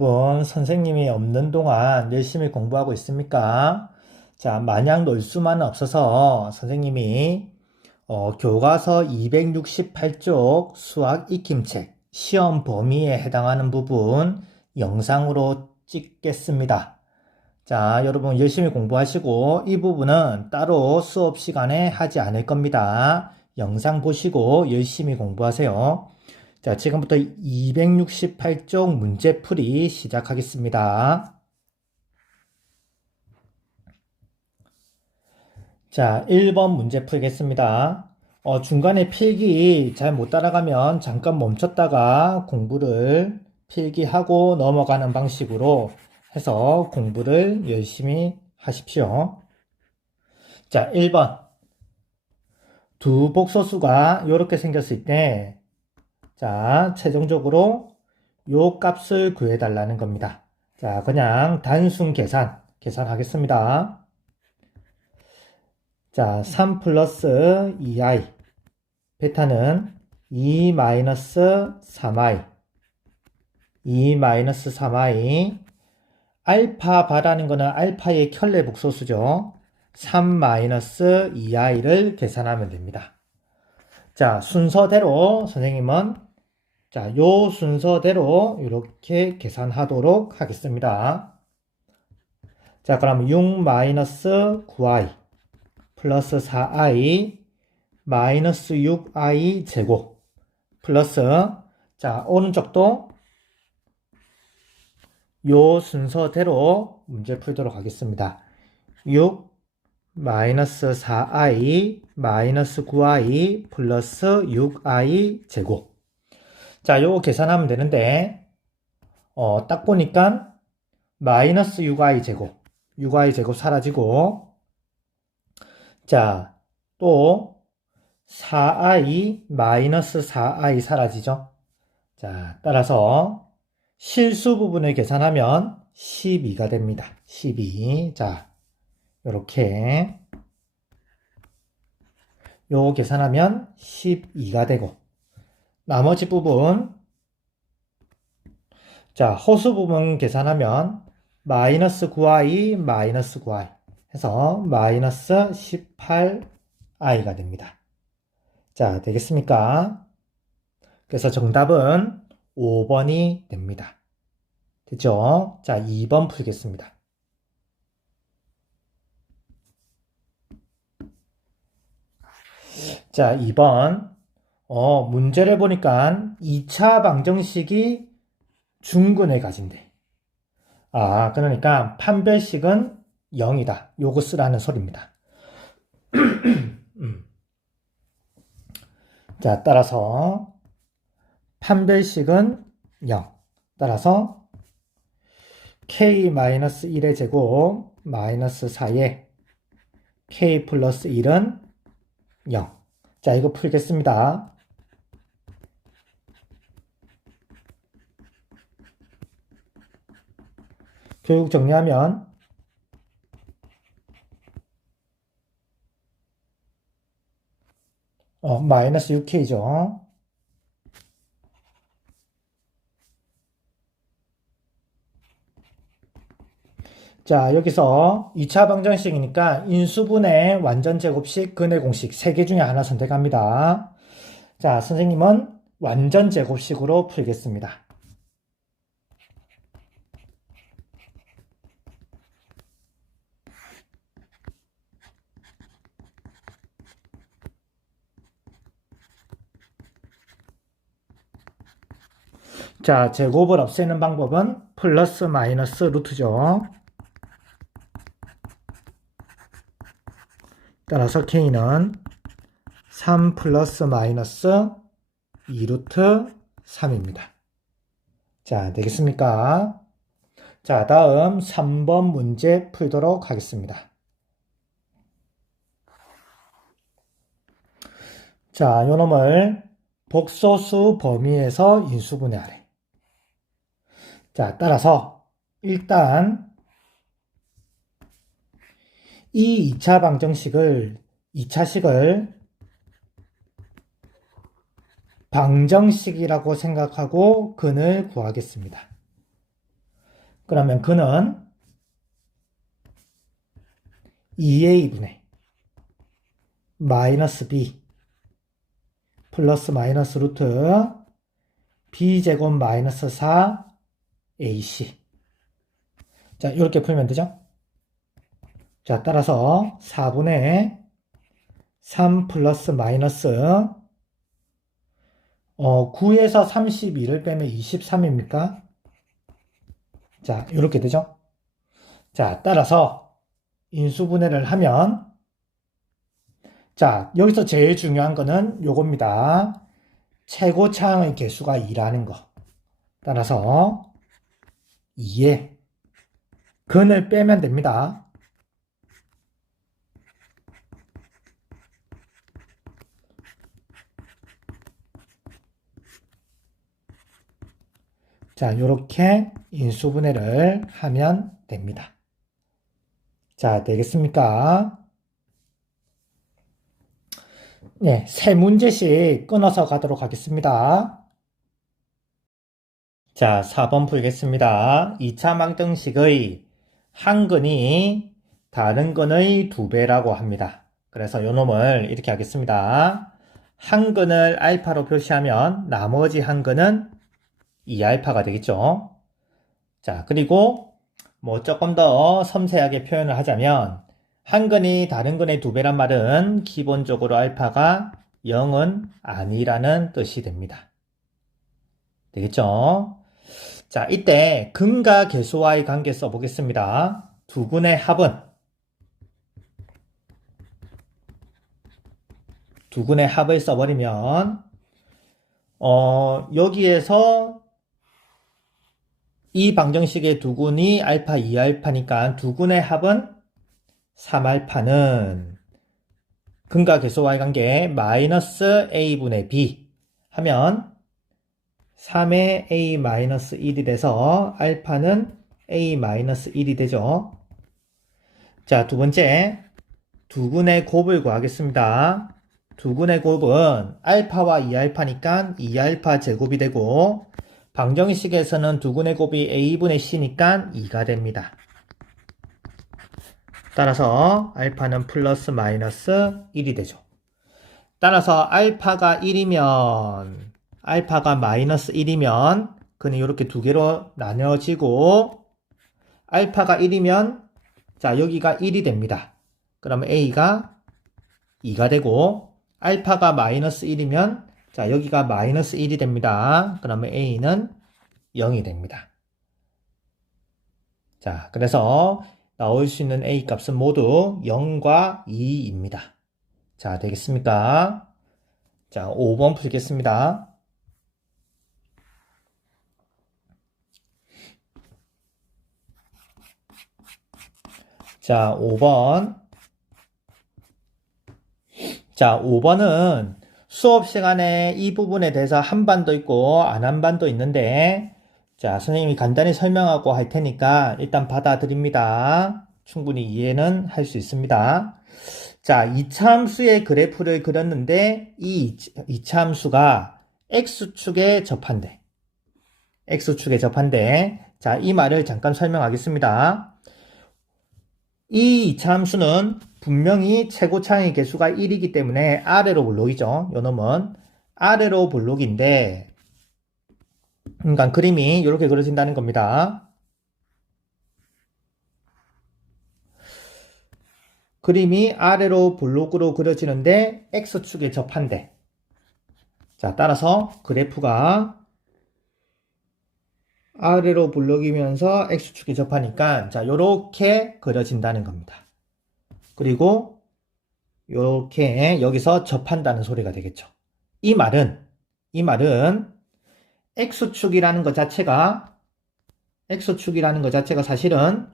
여러분, 선생님이 없는 동안 열심히 공부하고 있습니까? 자, 마냥 놀 수만은 없어서 선생님이 교과서 268쪽 수학 익힘책 시험 범위에 해당하는 부분 영상으로 찍겠습니다. 자, 여러분 열심히 공부하시고 이 부분은 따로 수업 시간에 하지 않을 겁니다. 영상 보시고 열심히 공부하세요. 자, 지금부터 268쪽 문제풀이 시작하겠습니다. 자, 1번 문제 풀겠습니다. 중간에 필기 잘 못 따라가면 잠깐 멈췄다가 공부를 필기하고 넘어가는 방식으로 해서 공부를 열심히 하십시오. 자, 1번. 두 복소수가 이렇게 생겼을 때 자, 최종적으로 요 값을 구해달라는 겁니다. 자, 그냥 단순 계산하겠습니다. 자, 3 플러스 2i. 베타는 2 마이너스 3i. 2 마이너스 3i. 알파 바라는 거는 알파의 켤레 복소수죠. 3 마이너스 2i를 계산하면 됩니다. 자, 순서대로 선생님은 자, 요 순서대로 이렇게 계산하도록 하겠습니다. 자, 그럼 6 마이너스 9i 플러스 4i 마이너스 6i 제곱 플러스 자, 오른쪽도 요 순서대로 문제 풀도록 하겠습니다. 6 마이너스 4i 마이너스 9i 플러스 6i 제곱. 자, 요거 계산하면 되는데 딱 보니까 마이너스 6i 제곱 6i 제곱 사라지고 자, 또 4i 마이너스 4i 사라지죠. 자, 따라서 실수 부분을 계산하면 12가 됩니다. 12. 자, 요렇게 요 계산하면 12가 되고 나머지 부분 자, 호수 부분 계산하면 마이너스 9i 마이너스 9i 해서 마이너스 18i가 됩니다. 자, 되겠습니까? 그래서 정답은 5번이 됩니다. 됐죠? 자, 2번 풀겠습니다. 자, 2번. 문제를 보니까 2차 방정식이 중근을 가진대. 아, 그러니까 판별식은 0이다. 요거 쓰라는 소리입니다. 자, 따라서 판별식은 0. 따라서 k-1의 제곱 마이너스 4의 k 플러스 1은 0. 자, 이거 풀겠습니다. 결국 정리하면 마이너스 6k죠. 자, 여기서 2차 방정식이니까 인수분해 완전제곱식 근의 공식 3개 중에 하나 선택합니다. 자, 선생님은 완전제곱식으로 풀겠습니다. 자, 제곱을 없애는 방법은 플러스 마이너스 루트죠. 따라서 k는 3 플러스 마이너스 2루트 3입니다. 자, 되겠습니까? 자, 다음 3번 문제 풀도록 하겠습니다. 자, 요 놈을 복소수 범위에서 인수분해하래. 자, 따라서 일단 이 2차 방정식을 2차식을 방정식이라고 생각하고 근을 구하겠습니다. 그러면 그는 2a분의 마이너스 b 플러스 마이너스 루트 b제곱 마이너스 4ac. 자, 이렇게 풀면 되죠? 자, 따라서 4분의 3 플러스 마이너스 9에서 32를 빼면 23입니까? 자, 이렇게 되죠? 자, 따라서 인수분해를 하면 자, 여기서 제일 중요한 거는 요겁니다. 최고차항의 개수가 2라는 거. 따라서 2에 근을 빼면 됩니다. 자, 요렇게 인수분해를 하면 됩니다. 자, 되겠습니까? 네, 세 문제씩 끊어서 가도록 하겠습니다. 자, 4번 풀겠습니다. 2차 망등식의 한 근이 다른 근의 2배라고 합니다. 그래서 요 놈을 이렇게 하겠습니다. 한 근을 알파로 표시하면 나머지 한 근은 2알파가 되겠죠. 자, 그리고 뭐 조금 더 섬세하게 표현을 하자면 한 근이 다른 근의 2배란 말은 기본적으로 알파가 0은 아니라는 뜻이 됩니다. 되겠죠? 자, 이때 근과 계수와의 관계 써보겠습니다. 두 근의 합은 두 근의 합을 써버리면 여기에서 이 방정식의 두 근이 알파 2알파니까 두 근의 합은 3알파는 근과 계수와의 관계 마이너스 a분의 b 하면 3의 a-1이 돼서 알파는 a-1이 되죠. 자, 두 번째 두 근의 곱을 구하겠습니다. 두 근의 곱은 알파와 2알파니까 2알파 제곱이 되고 방정식에서는 두 근의 곱이 a분의 c니까 2가 됩니다. 따라서 알파는 플러스 마이너스 1이 되죠. 따라서 알파가 1이면 알파가 마이너스 1이면 그는 이렇게 두 개로 나뉘어지고 알파가 1이면 자 여기가 1이 됩니다. 그러면 a가 2가 되고 알파가 마이너스 1이면 자 여기가 마이너스 1이 됩니다. 그러면 a는 0이 됩니다. 자 그래서 나올 수 있는 a 값은 모두 0과 2입니다. 자 되겠습니까? 자 5번 풀겠습니다. 자 5번 자 5번은 수업 시간에 이 부분에 대해서 한 반도 있고 안 한 반도 있는데 자 선생님이 간단히 설명하고 할 테니까 일단 받아들입니다. 충분히 이해는 할 수 있습니다. 자, 이차함수의 그래프를 그렸는데 이 이차함수가 x축에 접한대. x축에 접한대. 자, 이 말을 잠깐 설명하겠습니다. 이 이차함수는 분명히 최고차항의 개수가 1이기 때문에 아래로 볼록이죠. 요 놈은 아래로 볼록인데 그러니까 그림이 이렇게 그려진다는 겁니다. 그림이 아래로 볼록으로 그려지는데 x축에 접한대. 자, 따라서 그래프가 아래로 볼록이면서 x축에 접하니까 자, 요렇게 그려진다는 겁니다. 그리고 요렇게 여기서 접한다는 소리가 되겠죠. 이 말은 x축이라는 것 자체가 사실은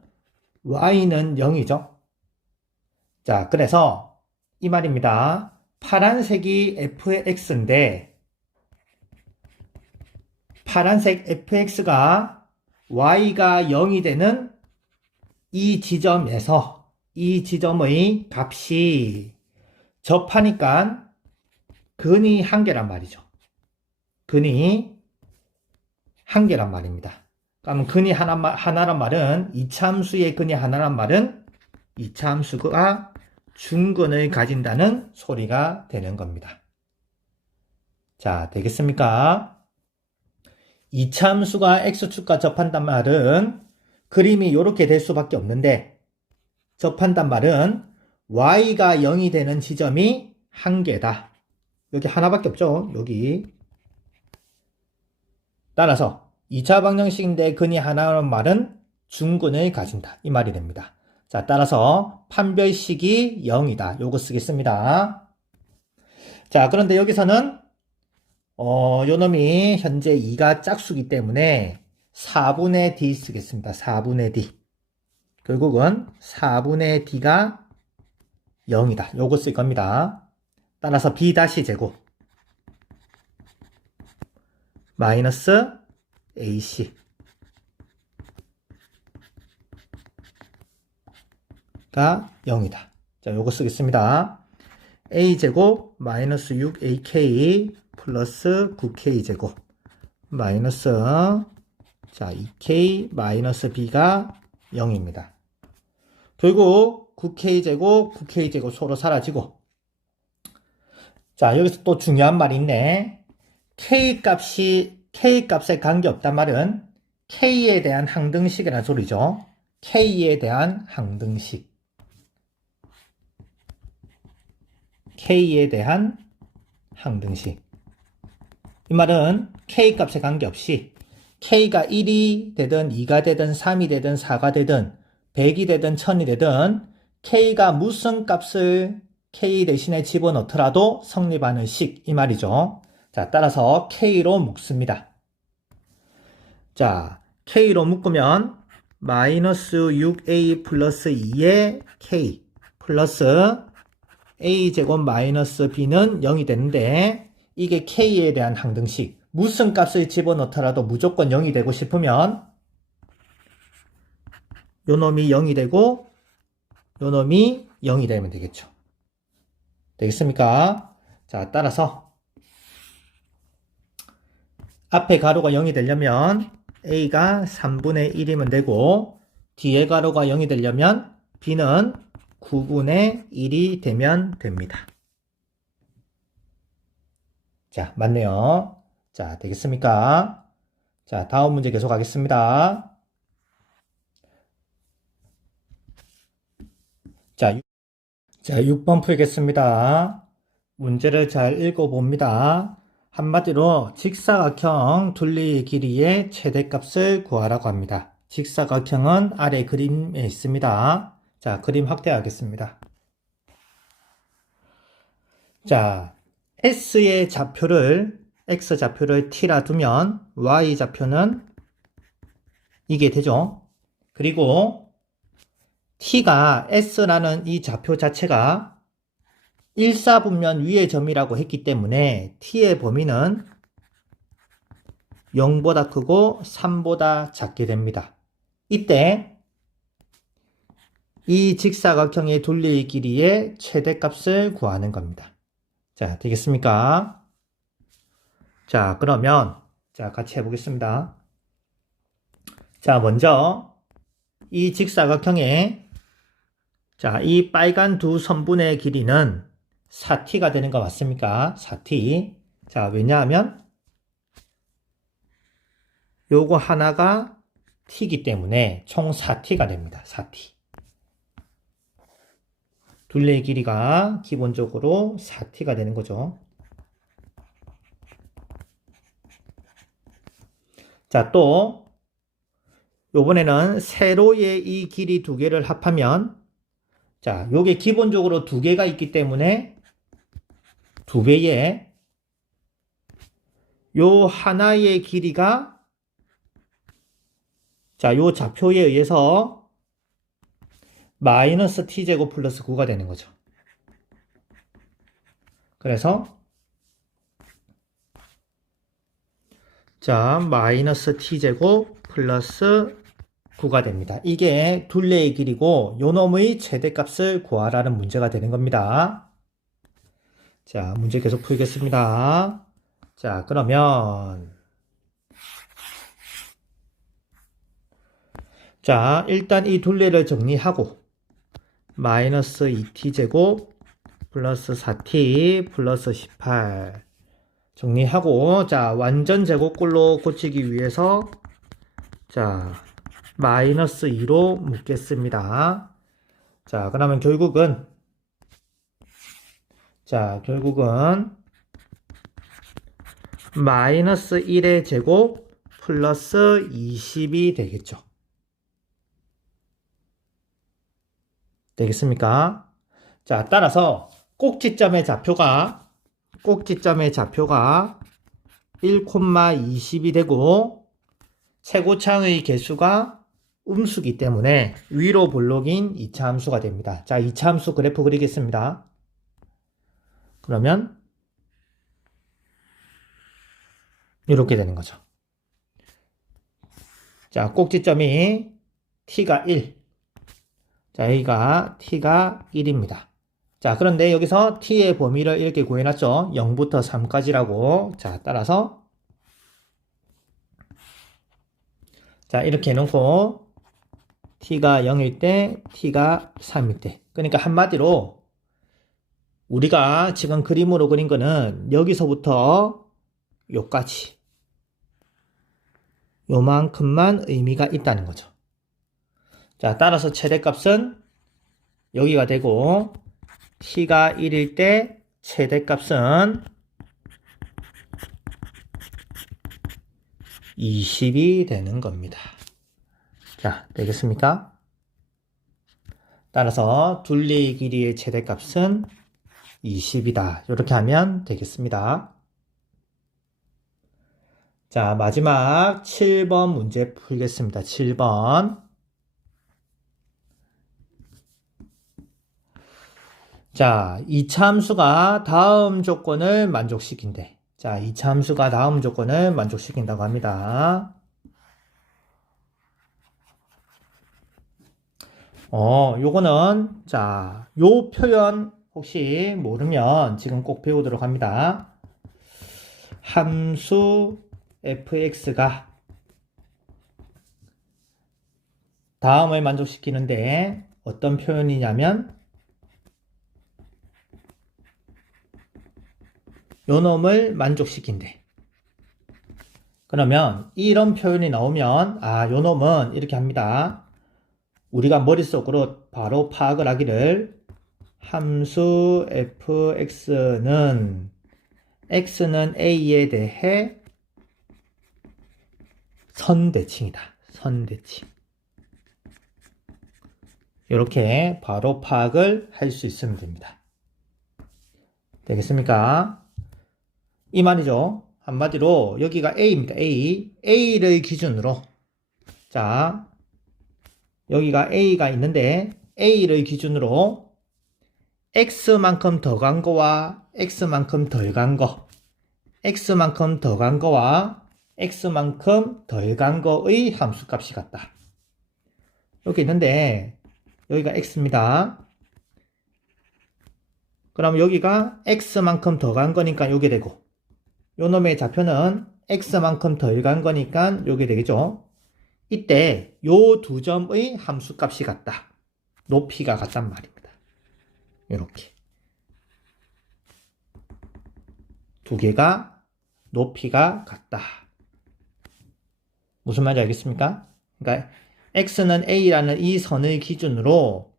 y는 0이죠. 자, 그래서 이 말입니다. 파란색이 fx인데 파란색 fx가 y가 0이 되는 이 지점에서 이 지점의 값이 접하니까 근이 한 개란 말이죠. 근이 한 개란 말입니다. 그럼 근이 하나란 말은, 이차함수의 근이 하나란 말은 이차함수가 중근을 가진다는 소리가 되는 겁니다. 자, 되겠습니까? 이차함수가 x축과 접한단 말은 그림이 이렇게 될 수밖에 없는데, 접한단 말은 y가 0이 되는 지점이 한 개다. 여기 하나밖에 없죠. 여기. 따라서 2차 방정식인데 근이 하나라는 말은 중근을 가진다. 이 말이 됩니다. 자, 따라서 판별식이 0이다. 요거 쓰겠습니다. 자, 그런데 여기서는 요 놈이 현재 2가 짝수기 때문에 4분의 d 쓰겠습니다. 4분의 d. 결국은 4분의 d가 0이다. 요거 쓸 겁니다. 따라서 b 다시 제곱 마이너스 ac 가 0이다. 자, 요거 쓰겠습니다. a제곱 마이너스 6ak 플러스 9k제곱 마이너스 자 2k 마이너스 b가 0입니다. 결국 9k제곱 서로 사라지고, 자 여기서 또 중요한 말이 있네. k값에 관계없단 말은 k에 대한 항등식이라는 소리죠. k에 대한 항등식. k에 대한 항등식. 이 말은 k값에 관계없이 k가 1이 되든 2가 되든 3이 되든 4가 되든 100이 되든 1000이 되든 k가 무슨 값을 k 대신에 집어넣더라도 성립하는 식, 이 말이죠. 자, 따라서 k로 묶습니다. 자, k로 묶으면 마이너스 6a 플러스 2의 k 플러스 a제곱 마이너스 b는 0이 되는데, 이게 k에 대한 항등식. 무슨 값을 집어넣더라도 무조건 0이 되고 싶으면 요 놈이 0이 되고 요 놈이 0이 되면 되겠죠. 되겠습니까? 자, 따라서 앞에 가로가 0이 되려면 a가 3분의 1이면 되고, 뒤에 가로가 0이 되려면 b는 9분의 1이 되면 됩니다. 자, 맞네요. 자, 되겠습니까? 자, 다음 문제 계속 하겠습니다. 자, 6번 풀겠습니다. 문제를 잘 읽어봅니다. 한마디로 직사각형 둘리 길이의 최대값을 구하라고 합니다. 직사각형은 아래 그림에 있습니다. 자, 그림 확대하겠습니다. 자, S의 좌표를, X좌표를 T라 두면 Y좌표는 이게 되죠. 그리고 T가 S라는 이 좌표 자체가 1사분면 위의 점이라고 했기 때문에 T의 범위는 0보다 크고 3보다 작게 됩니다. 이때 이 직사각형의 둘레의 길이의 최대값을 구하는 겁니다. 자, 되겠습니까? 자, 그러면 자, 같이 해보겠습니다. 자, 먼저 이 직사각형의 자, 이 빨간 두 선분의 길이는 4t가 되는 거 맞습니까? 4t. 자, 왜냐하면 요거 하나가 t이기 때문에 총 4t가 됩니다. 4t. 둘레의 길이가 기본적으로 4t가 되는 거죠. 자, 또 요번에는 세로의 이 길이 두 개를 합하면, 자, 요게 기본적으로 두 개가 있기 때문에 두 배의 요 하나의 길이가, 자, 요 좌표에 의해서 마이너스 t제곱 플러스 9가 되는 거죠. 그래서 자, 마이너스 t제곱 플러스 9가 됩니다. 이게 둘레의 길이고 요 놈의 최대값을 구하라는 문제가 되는 겁니다. 자, 문제 계속 풀겠습니다. 자, 그러면 자, 일단 이 둘레를 정리하고 마이너스 2t제곱 플러스 4t 플러스 18 정리하고, 자, 완전 제곱꼴로 고치기 위해서 자, 마이너스 2로 묶겠습니다. 자, 그러면 결국은 마이너스 1의 제곱 플러스 20이 되겠죠. 되겠습니까? 자, 따라서 꼭지점의 좌표가 1,20이 되고 최고창의 개수가 음수기 때문에 위로 볼록인 2차 함수가 됩니다. 자, 2차 함수 그래프 그리겠습니다. 그러면 이렇게 되는 거죠. 자, 꼭지점이 t가 1. 자, 여기가 t가 1입니다. 자, 그런데 여기서 t의 범위를 이렇게 구해놨죠. 0부터 3까지라고. 자, 따라서 자, 이렇게 해놓고 t가 0일 때, t가 3일 때. 그러니까 한마디로 우리가 지금 그림으로 그린 거는 여기서부터 요까지 요만큼만 의미가 있다는 거죠. 자, 따라서 최대값은 여기가 되고 t가 1일 때 최대값은 20이 되는 겁니다. 자, 되겠습니까? 따라서 둘레의 길이의 최대값은 20이다. 이렇게 하면 되겠습니다. 자, 마지막 7번 문제 풀겠습니다. 7번. 자, 2차 함수가 다음 조건을 만족시킨대. 자, 2차 함수가 다음 조건을 만족시킨다고 합니다. 요거는, 자, 요 표현 혹시 모르면 지금 꼭 배우도록 합니다. 함수 fx가 다음을 만족시키는데 어떤 표현이냐면 요 놈을 만족시킨대. 그러면 이런 표현이 나오면 요 놈은 이렇게 합니다. 우리가 머릿속으로 바로 파악을 하기를 함수 fx는 x는 a에 대해 선대칭이다. 선대칭. 이렇게 바로 파악을 할 수 있으면 됩니다. 되겠습니까? 이 말이죠. 한마디로 여기가 a입니다. a를 기준으로 자, 여기가 a가 있는데 a를 기준으로 x만큼 더 간 거와 x만큼 덜 간 거, x만큼 더 간 거와 x만큼 덜 간 거의 함수값이 같다. 이렇게 있는데 여기가 x입니다. 그럼 여기가 x만큼 더 간 거니까 요게 되고 요 놈의 좌표는 x만큼 덜 간 거니까 요게 되겠죠. 이때 요 두 점의 함수값이 같다. 높이가 같단 말입니다. 이렇게 두 개가 높이가 같다. 무슨 말인지 알겠습니까? 그러니까 x는 a라는 이 선의 기준으로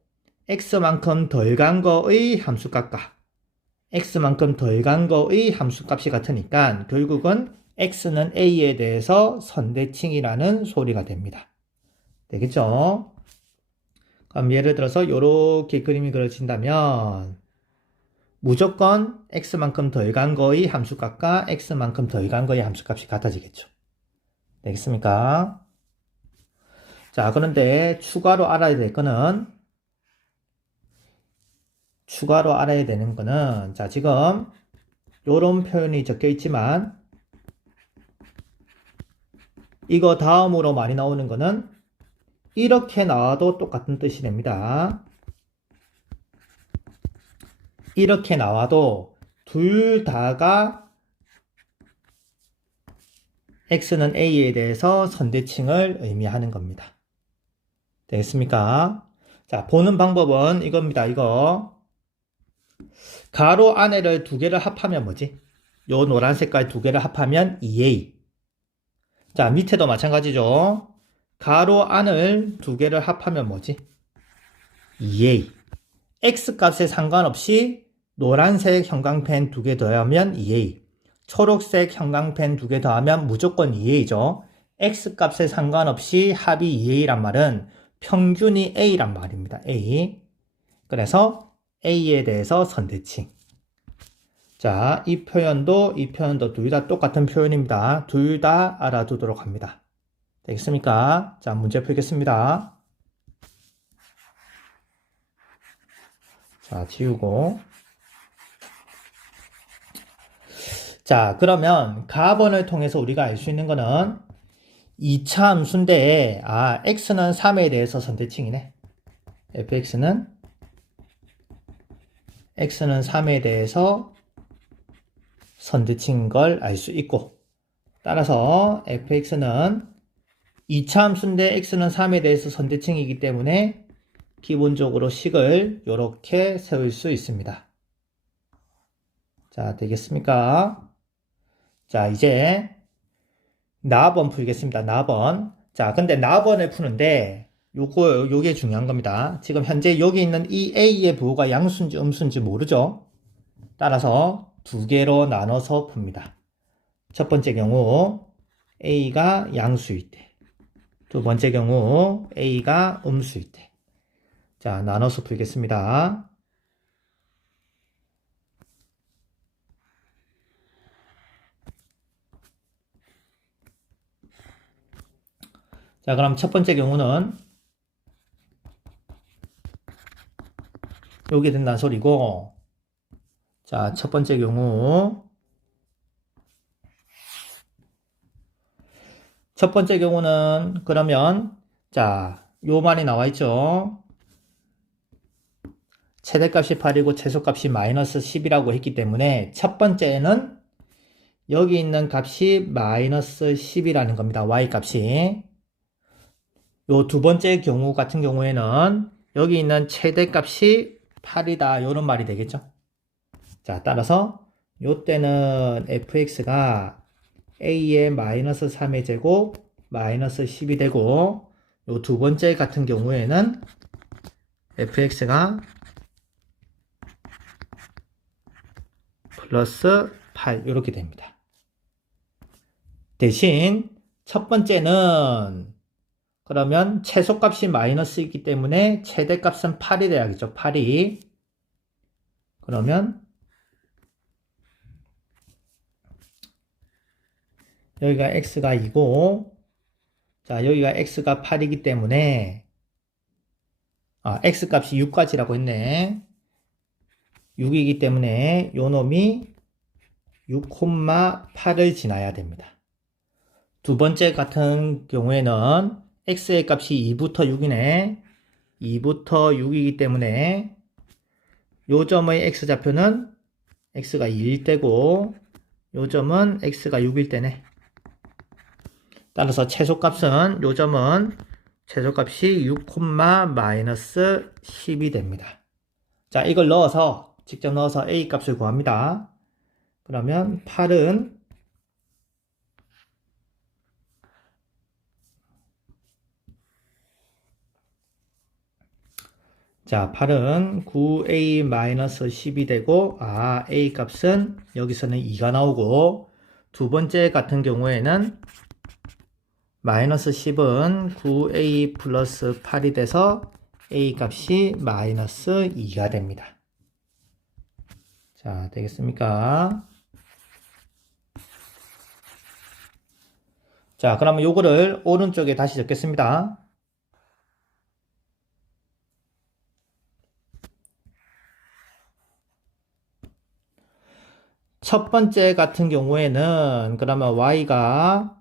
x만큼 덜 간 거의 함수값과 x만큼 덜 간 거의 함수값이 같으니까 결국은 x는 a에 대해서 선대칭이라는 소리가 됩니다. 되겠죠? 그럼 예를 들어서 이렇게 그림이 그려진다면 무조건 x만큼 덜 간 거의 함수값과 x만큼 덜 간 거의 함수값이 같아지겠죠. 되겠습니까? 자, 그런데 추가로 알아야 되는 거는 자, 지금 요런 표현이 적혀 있지만 이거 다음으로 많이 나오는 거는 이렇게 나와도 똑같은 뜻이 됩니다. 이렇게 나와도 둘 다가 x는 a에 대해서 선대칭을 의미하는 겁니다. 되겠습니까? 자, 보는 방법은 이겁니다. 이거. 가로 안에를 두 개를 합하면 뭐지? 요 노란 색깔 두 개를 합하면 2a. 자, 밑에도 마찬가지죠. 가로 안을 두 개를 합하면 뭐지? 2a. x 값에 상관없이 노란색 형광펜 두 개 더하면 2a. 초록색 형광펜 두 개 더하면 무조건 2a죠. x 값에 상관없이 합이 2a란 말은 평균이 a란 말입니다. a. 그래서 a에 대해서 선대칭. 자, 이 표현도 둘 다 똑같은 표현입니다. 둘 다 알아두도록 합니다. 되겠습니까? 자, 문제 풀겠습니다. 자, 지우고. 자, 그러면 가번을 통해서 우리가 알 수 있는 거는 2차 함수인데, x는 3에 대해서 선대칭이네. fx는 3에 대해서 선대칭인 걸 알 수 있고, 따라서 fx는 2차 함수인데 x는 3에 대해서 선대칭이기 때문에 기본적으로 식을 이렇게 세울 수 있습니다. 자, 되겠습니까? 자, 이제 나번 풀겠습니다. 나번. 자, 근데 나번을 푸는데 요게 중요한 겁니다. 지금 현재 여기 있는 이 a의 부호가 양수인지 음수인지 모르죠? 따라서 두 개로 나눠서 풉니다. 첫 번째 경우 a가 양수일 때, 두 번째 경우 a가 음수일 때. 자, 나눠서 풀겠습니다. 자, 그럼 첫 번째 경우는 요게 된다는 소리고, 자, 첫 번째 경우는 그러면 자, 요 말이 나와 있죠. 최대값이 8이고 최소값이 마이너스 10이라고 했기 때문에 첫 번째는 여기 있는 값이 마이너스 10이라는 겁니다. y 값이. 요 두 번째 경우 같은 경우에는 여기 있는 최대값이 8이다. 요런 말이 되겠죠. 자, 따라서 요 때는 fx가 a의 마이너스 3의 제곱 마이너스 10이 되고, 요 두 번째 같은 경우에는 fx가 플러스 8 이렇게 됩니다. 대신 첫 번째는 그러면 최소값이 마이너스이기 때문에 최대값은 8이 돼야겠죠. 8이. 그러면 여기가 x가 2고, 자, 여기가 x가 8이기 때문에 x값이 6까지라고 했네. 6이기 때문에 요 놈이 6,8을 지나야 됩니다. 두 번째 같은 경우에는 x의 값이 2부터 6이네. 2부터 6이기 때문에 요 점의 x좌표는 x가 2일 때고, 요 점은 x가 6일 때네. 따라서 최소값은 요 점은 최소값이 6, 마이너스 10이 됩니다. 자, 이걸 직접 넣어서 a 값을 구합니다. 그러면 8은 자, 8은 9a-10이 되고, a 값은 여기서는 2가 나오고, 두 번째 같은 경우에는 마이너스 10은 9a 플러스 8이 돼서 a 값이 마이너스 2가 됩니다. 자, 되겠습니까? 자, 그러면 요거를 오른쪽에 다시 적겠습니다. 첫 번째 같은 경우에는 그러면 y가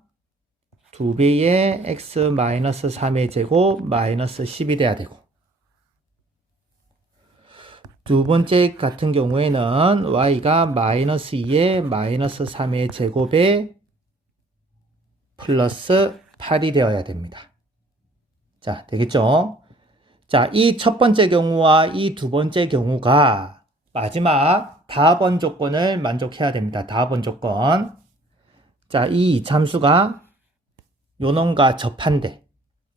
2배의 x-3의 제곱 마이너스 10이 돼야 되고, 두 번째 같은 경우에는 y가 마이너스 2의 마이너스 3의 제곱에 플러스 8이 되어야 됩니다. 자, 되겠죠? 자, 이 첫 번째 경우와 이 두 번째 경우가 마지막 다번 조건을 만족해야 됩니다. 다번 조건. 자, 이 이참수가 요놈과 접한대.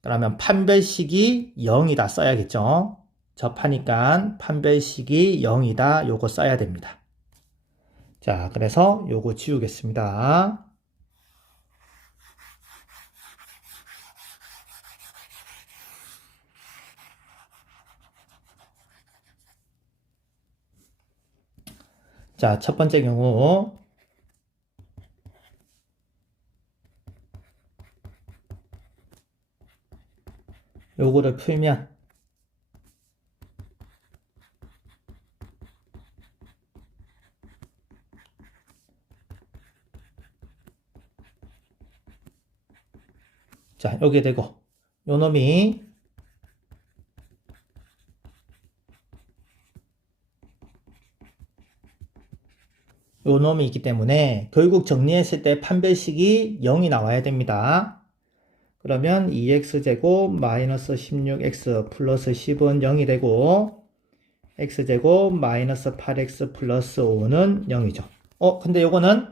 그러면 판별식이 0이다 써야겠죠? 접하니까 판별식이 0이다 요거 써야 됩니다. 자, 그래서 요거 지우겠습니다. 자, 첫 번째 경우 요거를 풀면 자, 여기 되고 요놈이 요놈이 있기 때문에 결국 정리했을 때 판별식이 0이 나와야 됩니다. 그러면 2x제곱 마이너스 16x 플러스 10은 0이 되고 x제곱 마이너스 8x 플러스 5는 0이죠. 근데 요거는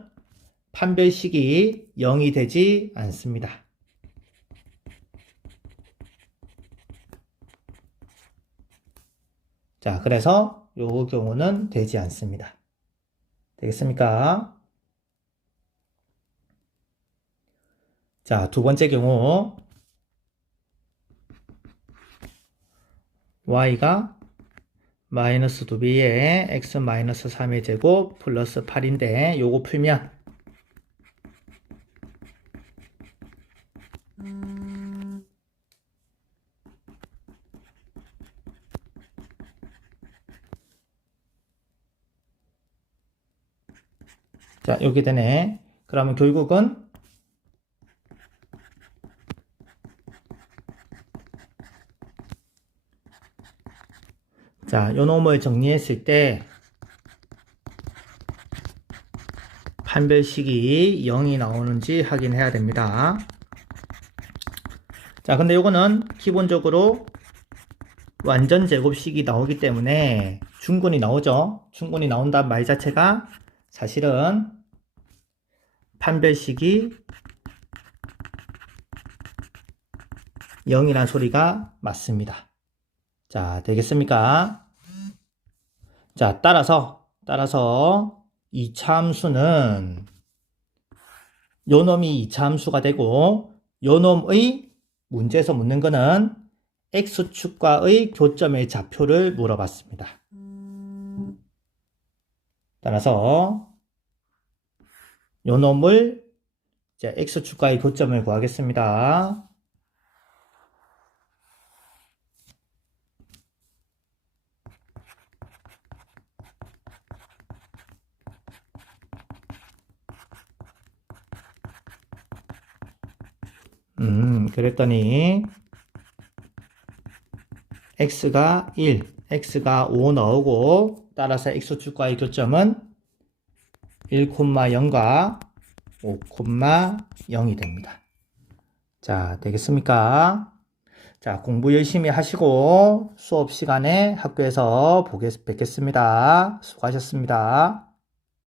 판별식이 0이 되지 않습니다. 자, 그래서 요 경우는 되지 않습니다. 되겠습니까? 자, 두 번째 경우 y가 마이너스 2b에 x 마이너스 3의 제곱 플러스 8인데 요거 풀면 자, 이렇게 되네. 그러면 결국은 자, 요 놈을 정리했을 때 판별식이 0이 나오는지 확인해야 됩니다. 자, 근데 요거는 기본적으로 완전 제곱식이 나오기 때문에 중근이 나오죠. 중근이 나온다는 말 자체가 사실은 판별식이 0이란 소리가 맞습니다. 자, 되겠습니까? 자, 따라서 이차함수는 요 놈이 이차함수가 되고 요 놈의 문제에서 묻는 거는 x축과의 교점의 좌표를 물어봤습니다. 따라서 요 놈을 이제 x축과의 교점을 구하겠습니다. 그랬더니 x가 1, x가 5 나오고 따라서 x축과의 교점은 1,0과 5,0이 됩니다. 자, 되겠습니까? 자, 공부 열심히 하시고 수업 시간에 학교에서 뵙겠습니다. 수고하셨습니다.